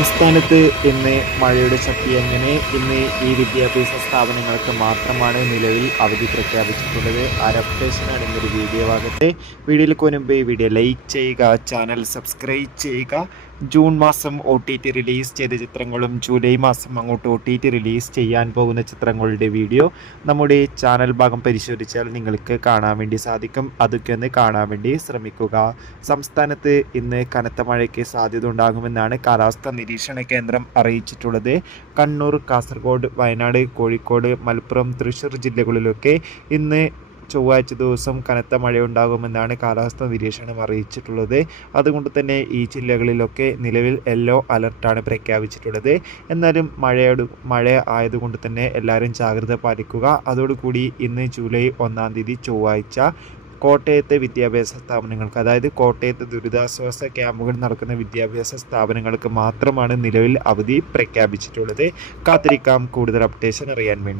സംസ്ഥാനത്ത് ഇന്ന് മഴയുടെ ശക്തി എങ്ങനെ? ഇന്ന് ഈ വിദ്യാഭ്യാസ സ്ഥാപനങ്ങൾക്ക് മാത്രമാണ് നിലവിൽ അവധി പ്രഖ്യാപിച്ചിട്ടുള്ളത്. ആ ഒരു അപ്ഡേഷനാണ് ഇന്നൊരു വീഡിയോ ഭാഗത്തെ. വീഡിയോയിലേക്ക് മുൻപ് വീഡിയോ ലൈക്ക് ചെയ്യുക, ചാനൽ സബ്സ്ക്രൈബ് ചെയ്യുക. ജൂൺ മാസം OTT റിലീസ് ചെയ്ത ചിത്രങ്ങളും ജൂലൈ മാസം അങ്ങോട്ട് OTT റിലീസ് ചെയ്യാൻ പോകുന്ന ചിത്രങ്ങളുടെ വീഡിയോ നമ്മുടെ ചാനൽ ഭാഗം പരിശോധിച്ചാൽ നിങ്ങൾക്ക് കാണാൻ വേണ്ടി സാധിക്കും. അതൊക്കെ ഒന്ന് കാണാൻ വേണ്ടി ശ്രമിക്കുക. സംസ്ഥാനത്ത് ഇന്ന് കനത്ത മഴയ്ക്ക് സാധ്യത ഉണ്ടാകുമെന്നാണ് കാലാവസ്ഥാ നിരീക്ഷണ കേന്ദ്രം അറിയിച്ചിട്ടുള്ളത്. കണ്ണൂർ, കാസർഗോഡ്, വയനാട്, കോഴിക്കോട്, മലപ്പുറം, തൃശ്ശൂർ ജില്ലകളിലൊക്കെ ഇന്ന് ചൊവ്വാഴ്ച ദിവസം കനത്ത മഴയുണ്ടാകുമെന്നാണ് കാലാവസ്ഥാ നിരീക്ഷണം അറിയിച്ചിട്ടുള്ളത്. അതുകൊണ്ട് തന്നെ ഈ ജില്ലകളിലൊക്കെ നിലവിൽ യെല്ലോ അലർട്ടാണ് പ്രഖ്യാപിച്ചിട്ടുള്ളത്. എന്നാലും മഴ ആയതുകൊണ്ട് തന്നെ എല്ലാവരും ജാഗ്രത പാലിക്കുക. അതോടുകൂടി ഇന്ന് ജൂലൈ 1 തീയതി ചൊവ്വാഴ്ച കോട്ടയത്തെ വിദ്യാഭ്യാസ സ്ഥാപനങ്ങൾക്ക്, അതായത് കോട്ടയത്തെ ദുരിതാശ്വാസ ക്യാമ്പുകൾ നടക്കുന്ന വിദ്യാഭ്യാസ സ്ഥാപനങ്ങൾക്ക് മാത്രമാണ് നിലവിൽ അവധി പ്രഖ്യാപിച്ചിട്ടുള്ളത്. കാത്തിരിക്കാം കൂടുതൽ അപ്ഡേഷൻ അറിയാൻ വേണ്ടി.